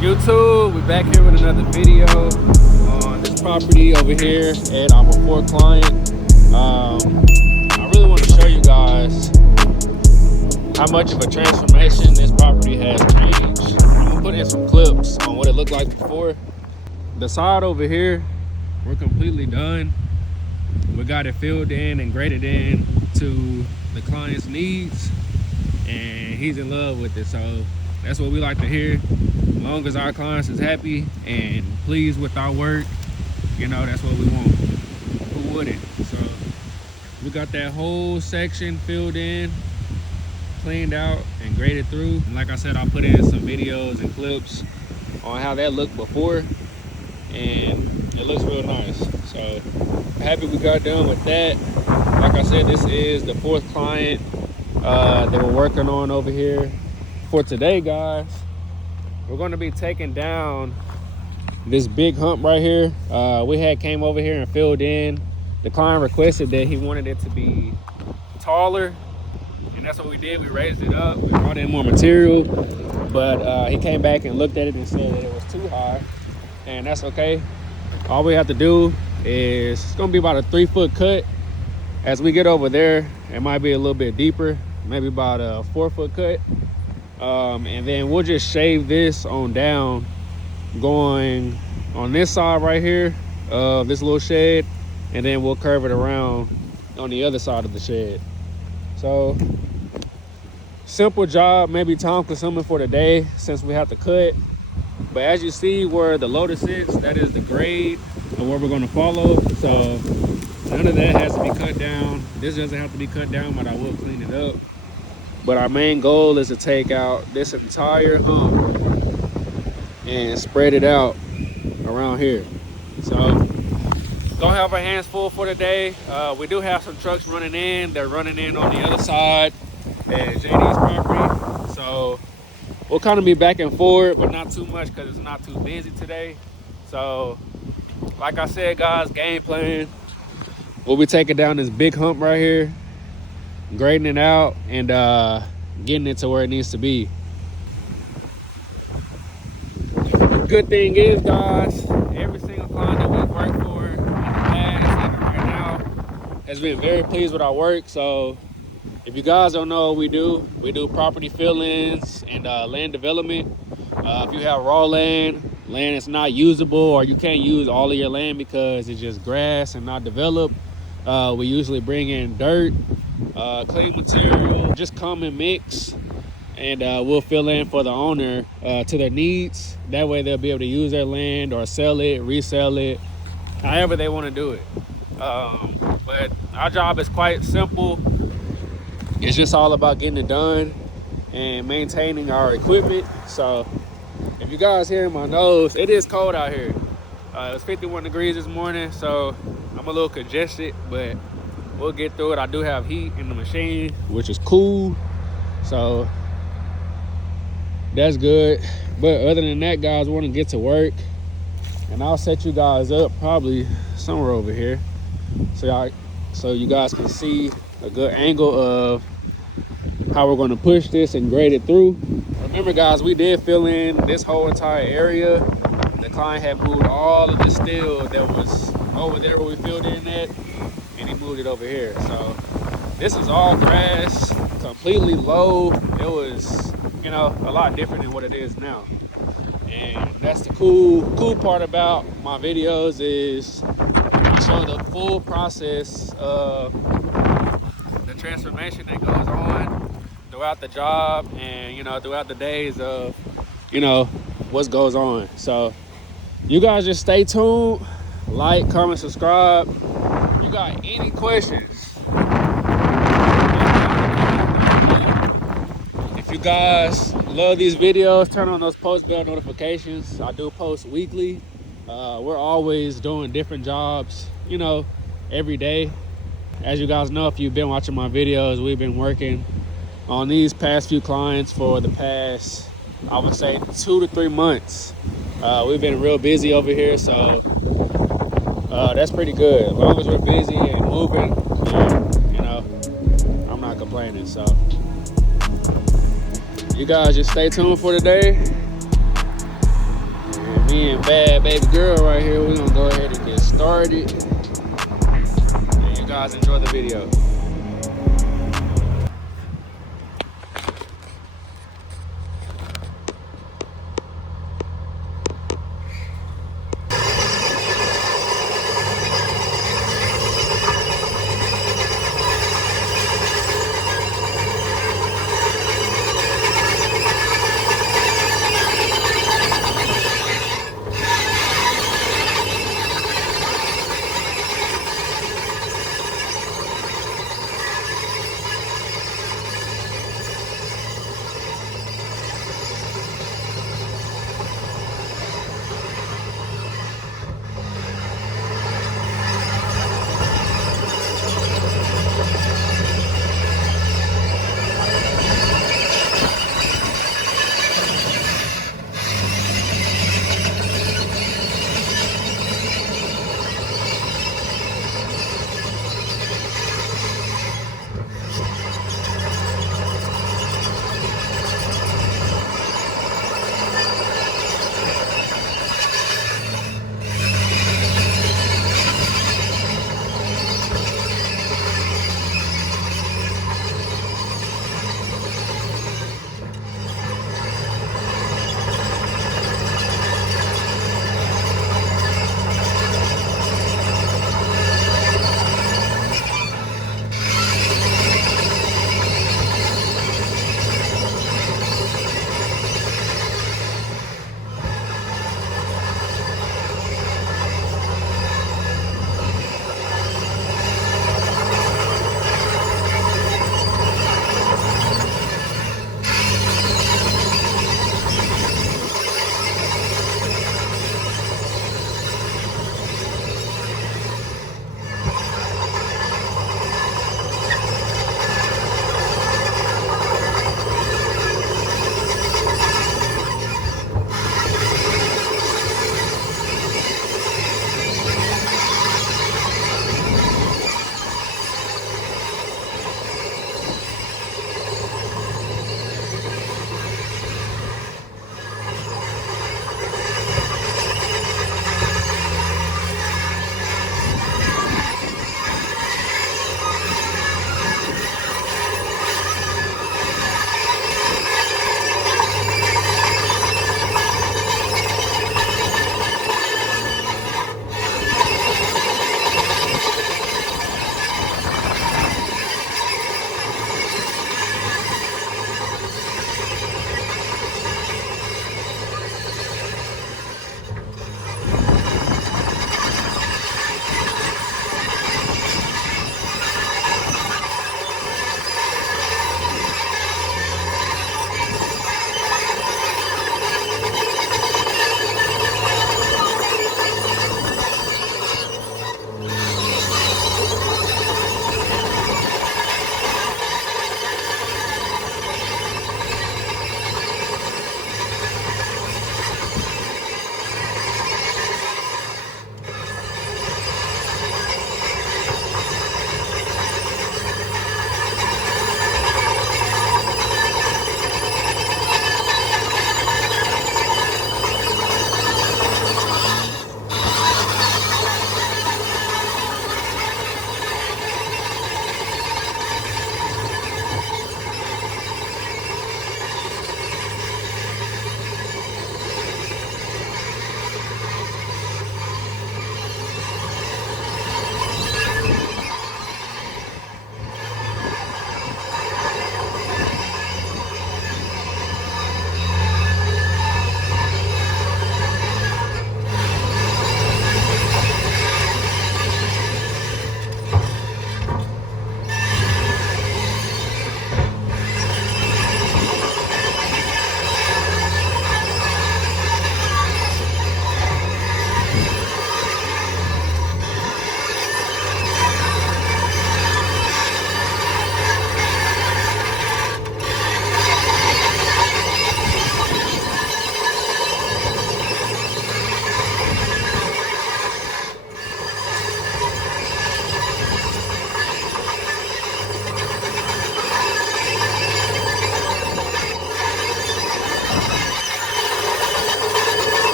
YouTube, we're back here with another video on this property over here at our before client. I really want to show you guys how much of a transformation this property has changed. I'm gonna put in some clips on what it looked like before. The side over here, we're completely done. We got it filled in and graded in to the client's needs, and he's in love with it. So that's what we like to hear. As long as our clients is happy and pleased with our work, you know, that's what we want. Who wouldn't? So we got that whole section filled in, cleaned out, and graded through. And like I said, I'll put in some videos and clips on how that looked before, and it looks real nice. So happy we got done with that. Like I said, this is the fourth client that we're working on over here. For today, guys, we're going to be taking down this big hump right here. We had came over here and filled in. The client requested that he wanted it to be taller, and that's what we did. We raised it up, we brought in more material, but he came back and looked at it and said that it was too high, and that's okay. All we have to do is, it's gonna be about a 3-foot cut. As we get over there, it might be a little bit deeper, maybe about a 4-foot cut. And then we'll just shave this on down, going on this side right here of this little shed, and then we'll curve it around on the other side of the shed. So simple job, maybe time consuming for the day since we have to cut. But as you see where the loader sits, that is the grade of where we're going to follow. So none of that has to be cut down. This doesn't have to be cut down, but I will clean it up. But our main goal is to take out this entire hump and spread it out around here. So don't have our hands full for today. We do have some trucks running in. They're running in on the other side at JD's property. So we'll kind of be back and forth, but not too much because it's not too busy today. So like I said, guys, game plan. We'll be taking down this big hump right here, grading it out, and getting it to where it needs to be. Good thing is, guys, every single client that we've worked for in the past and right now has been very pleased with our work. So if you guys don't know what we do property fill-ins and land development. If you have raw land that's not usable, or you can't use all of your land because it's just grass and not developed, we usually bring in dirt, clean material, just come and mix, and we'll fill in for the owner to their needs. That way they'll be able to use their land or sell it, resell it, however they want to do it. But our job is quite simple. It's just all about getting it done and maintaining our equipment. So if you guys hear my nose, it is cold out here. It was 51 degrees this morning, so I'm a little congested, but we'll get through it. I do have heat in the machine, which is cool, so that's good. But other than that, guys, I want to get to work, and I'll set you guys up probably somewhere over here so you guys can see a good angle of how we're going to push this and grade it through. Remember, guys, we did fill in this whole entire area. The client had moved all of the steel that was over there where we filled in at, and he moved it over here. So this is all grass, completely low. It was, you know, a lot different than what it is now. And that's the cool part about my videos, is I show the full process of the transformation that goes on throughout the job, and, you know, throughout the days of, you know, what goes on. So you guys just stay tuned, like, comment, subscribe. You got any questions, if you guys love these videos, turn on those post bell notifications. I do post weekly. We're always doing different jobs, you know, every day. As you guys know, if you've been watching my videos, we've been working on these past few clients for the past, I would say, 2 to 3 months. We've been real busy over here, so that's pretty good. As long as we're busy and moving, you know, I'm not complaining. So you guys just stay tuned for today. bad baby girl right here. We're gonna go ahead and get started. And you guys enjoy the video.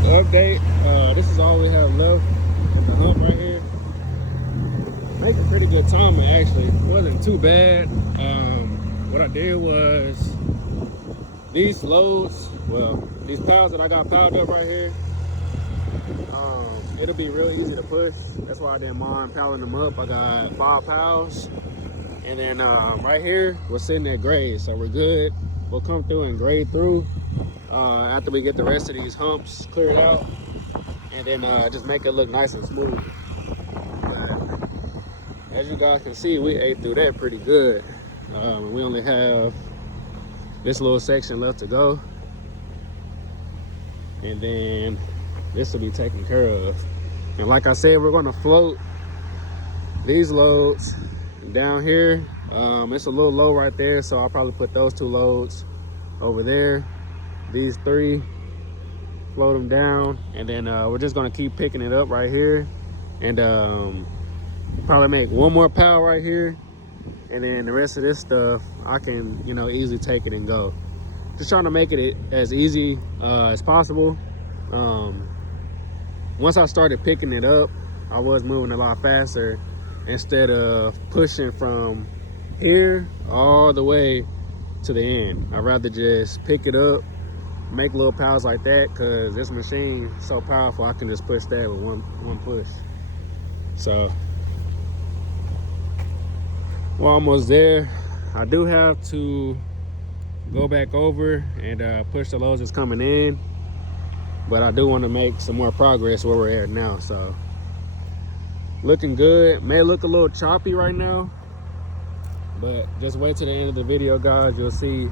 quick update. This is all we have left in the hump right here. Making pretty good timing actually. It wasn't too bad. What I did was these loads, well, these piles that I got piled up right here, it'll be real easy to push. That's why I didn't mind piling them up. I got 5 piles. And then right here, we're sitting at grade, so we're good. We'll come through and grade through after we get the rest of these humps cleared out. And then just make it look nice and smooth. But as you guys can see, we ate through that pretty good. We only have this little section left to go. And then this will be taken care of. And like I said, we're gonna float these loads down here. It's a little low right there, so I'll probably put those 2 loads over there. These 3, float them down, and then we're just gonna keep picking it up right here, and probably make 1 more pile right here, and then the rest of this stuff I can, you know, easily take it and go. Just trying to make it as easy as possible. Once I started picking it up, I was moving a lot faster instead of pushing from here all the way to the end. I'd rather just pick it up, make little piles like that, because this machine is so powerful, I can just push that with one push. So we're almost there. I do have to go back over and push the loads that's coming in, but I do want to make some more progress where we're at now. So looking good. May look a little choppy right now, but just wait till the end of the video, guys. You'll see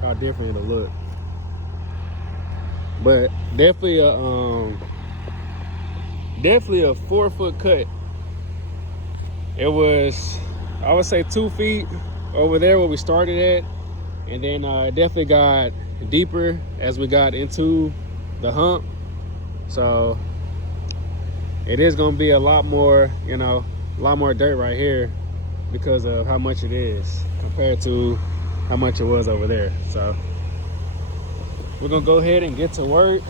how different it'll look. But definitely a 4-foot cut. It was, I would say, 2 feet over there where we started at, and then it definitely got deeper as we got into the hump. So it is going to be a lot more, you know, a lot more dirt right here because of how much it is compared to how much it was over there. So we're going to go ahead and get to work.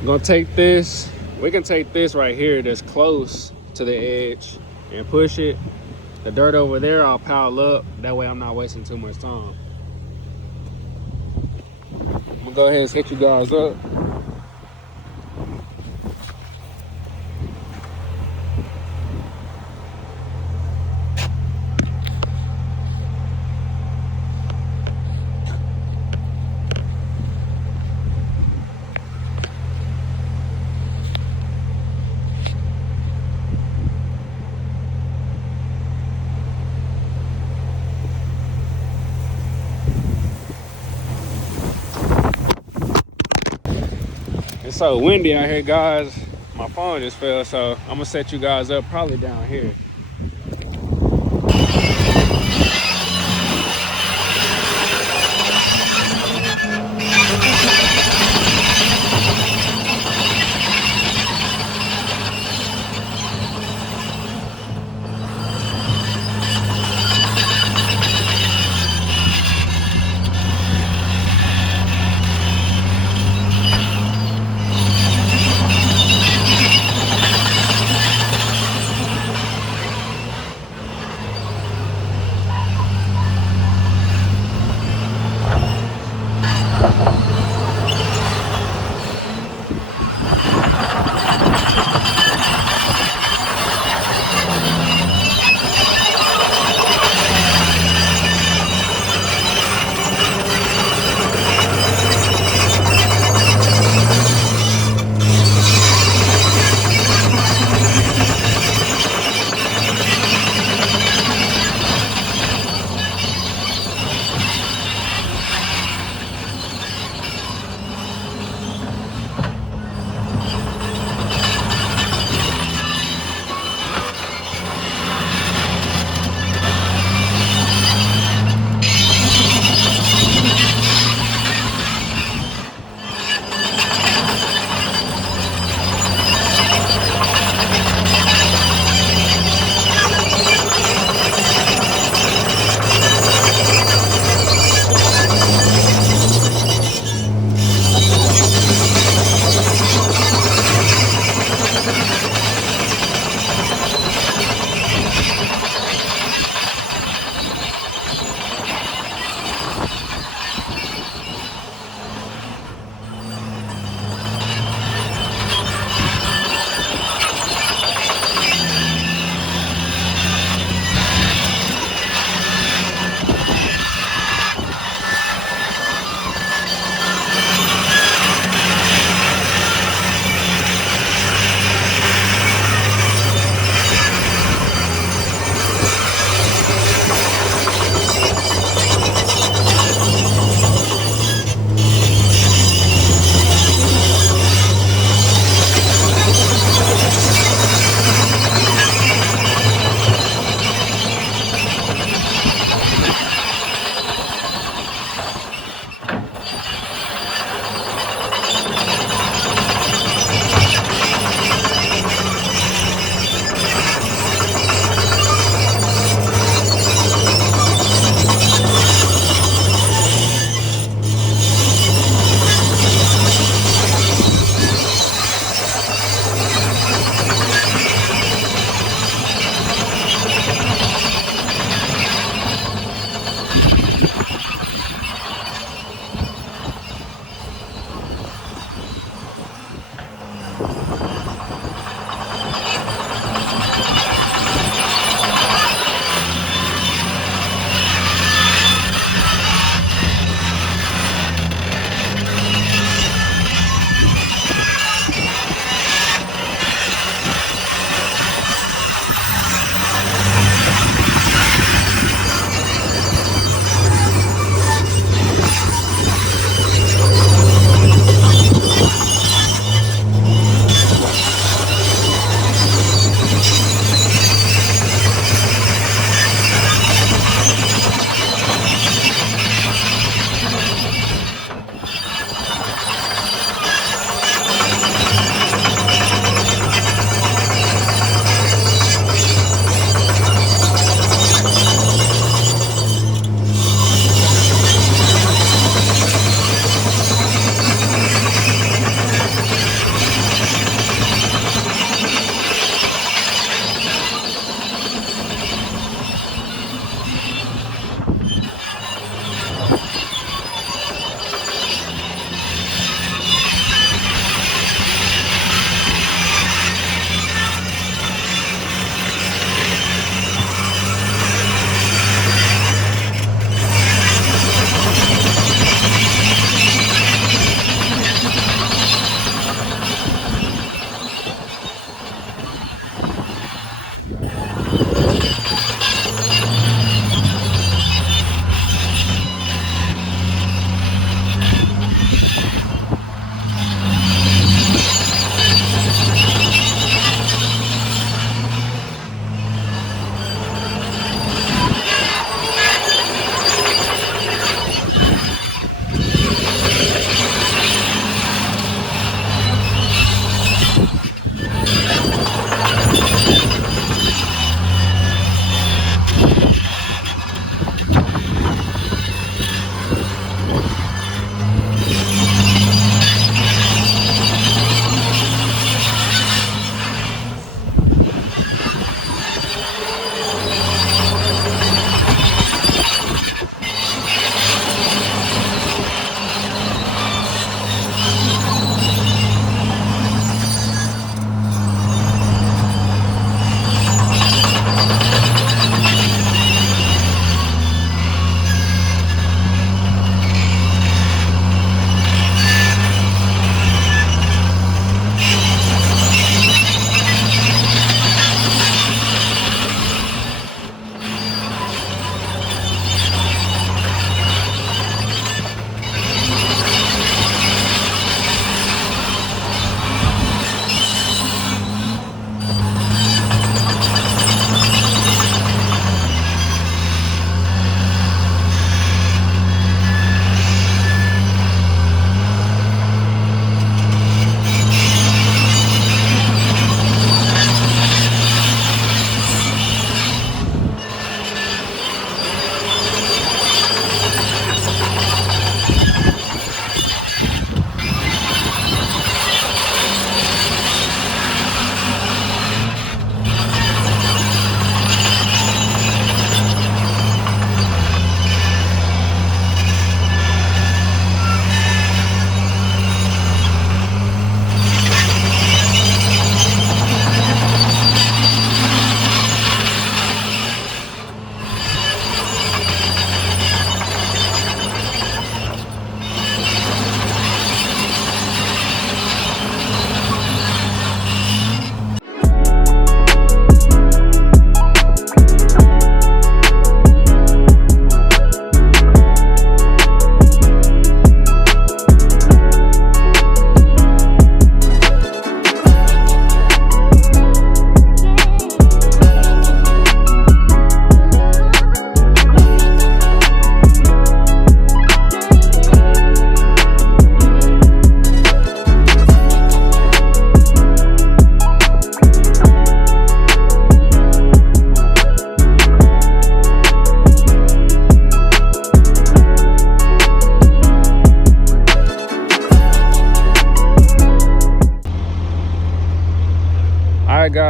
I'm going to take this. We can take this right here that's close to the edge and push it. The dirt over there I'll pile up. That way I'm not wasting too much time. I'm gonna go ahead and set you guys up. It's so windy out here, guys. My phone just fell, so I'm gonna set you guys up probably down here.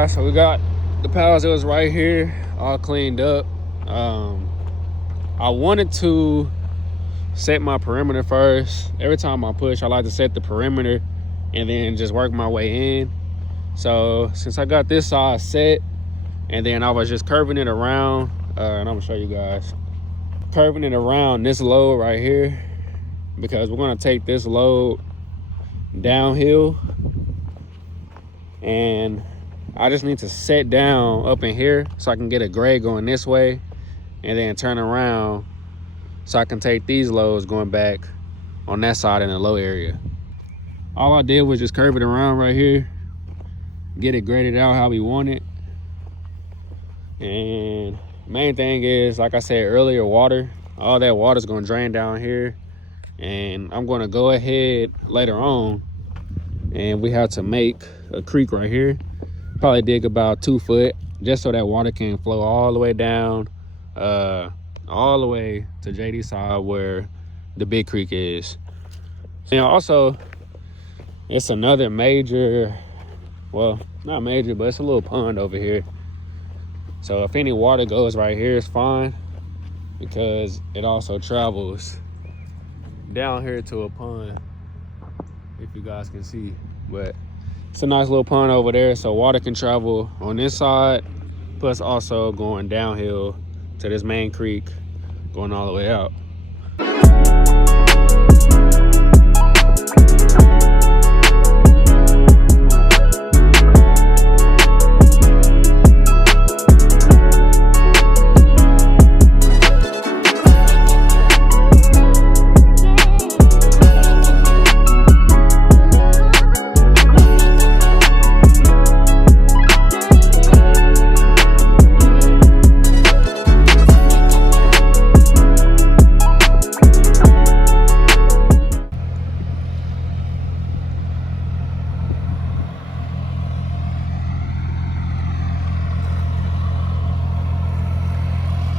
guys, so we got the piles that was right here all cleaned up. I wanted to set my perimeter first. Every time I push, I like to set the perimeter and then just work my way in. So since I got this side set, and then I was just curving it around, and I'm gonna show you guys, curving it around this load right here, because we're gonna take this load downhill, and I just need to set down up in here so I can get a grade going this way, and then turn around so I can take these loads going back on that side in the low area. All I did was just curve it around right here, get it graded out how we want it. And main thing is, like I said earlier, water. All that water is going to drain down here, and I'm going to go ahead later on, and we have to make a creek right here. Probably dig about 2 foot, just so that water can flow all the way down, all the way to JD side where the big creek is. You know, also, it's another major, well, not major, but it's a little pond over here. So if any water goes right here, it's fine, because it also travels down here to a pond, if you guys can see. But it's a nice little pond over there, so water can travel on this side, plus also going downhill to this main creek, going all the way out.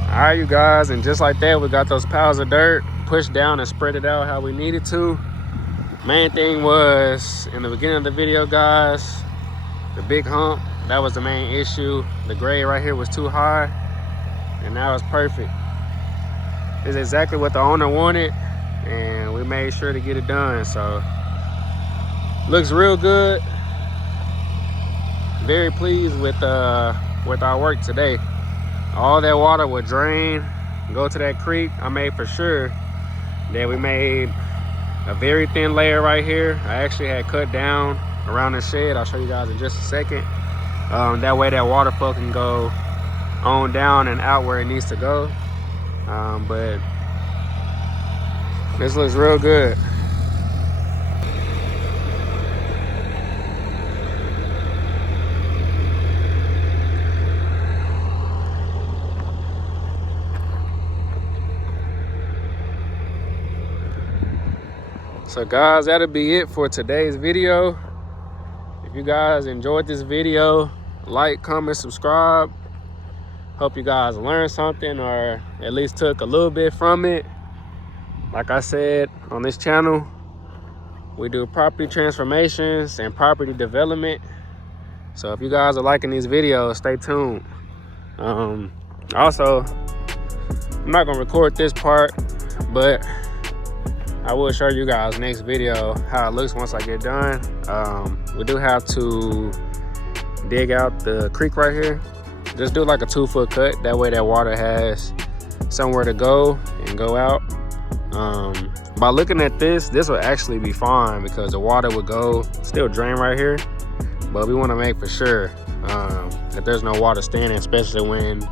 All right, you guys, and just like that, we got those piles of dirt pushed down and spread it out how we needed to. Main thing was, in the beginning of the video, guys, the big hump, that was the main issue. The grade right here was too high, and now it's perfect. It's exactly what the owner wanted, and we made sure to get it done. So looks real good. Very pleased with our work today. All that water would drain, go to that creek. I made for sure that we made a very thin layer right here. I actually had cut down around the shed. I'll show you guys in just a second. That way that water flow can go on down and out where it needs to go. But this looks real good. So guys, that'll be it for today's video. If you guys enjoyed this video, like, comment, subscribe. Hope you guys learned something, or at least took a little bit from it. Like I said, on this channel, we do property transformations and property development. So if you guys are liking these videos, stay tuned. Also, I'm not gonna record this part, but I will show you guys next video how it looks once I get done. We do have to dig out the creek right here. Just do like a 2 foot cut. That way that water has somewhere to go and go out. By looking at this will actually be fine, because the water would go, still drain right here. But we wanna make for sure that there's no water standing, especially when,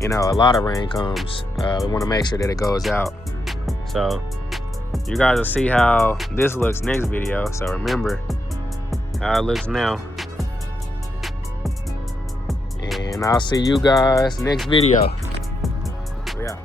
you know, a lot of rain comes. We wanna make sure that it goes out. So you guys will see how this looks next video. So remember how it looks now. And I'll see you guys next video. Yeah.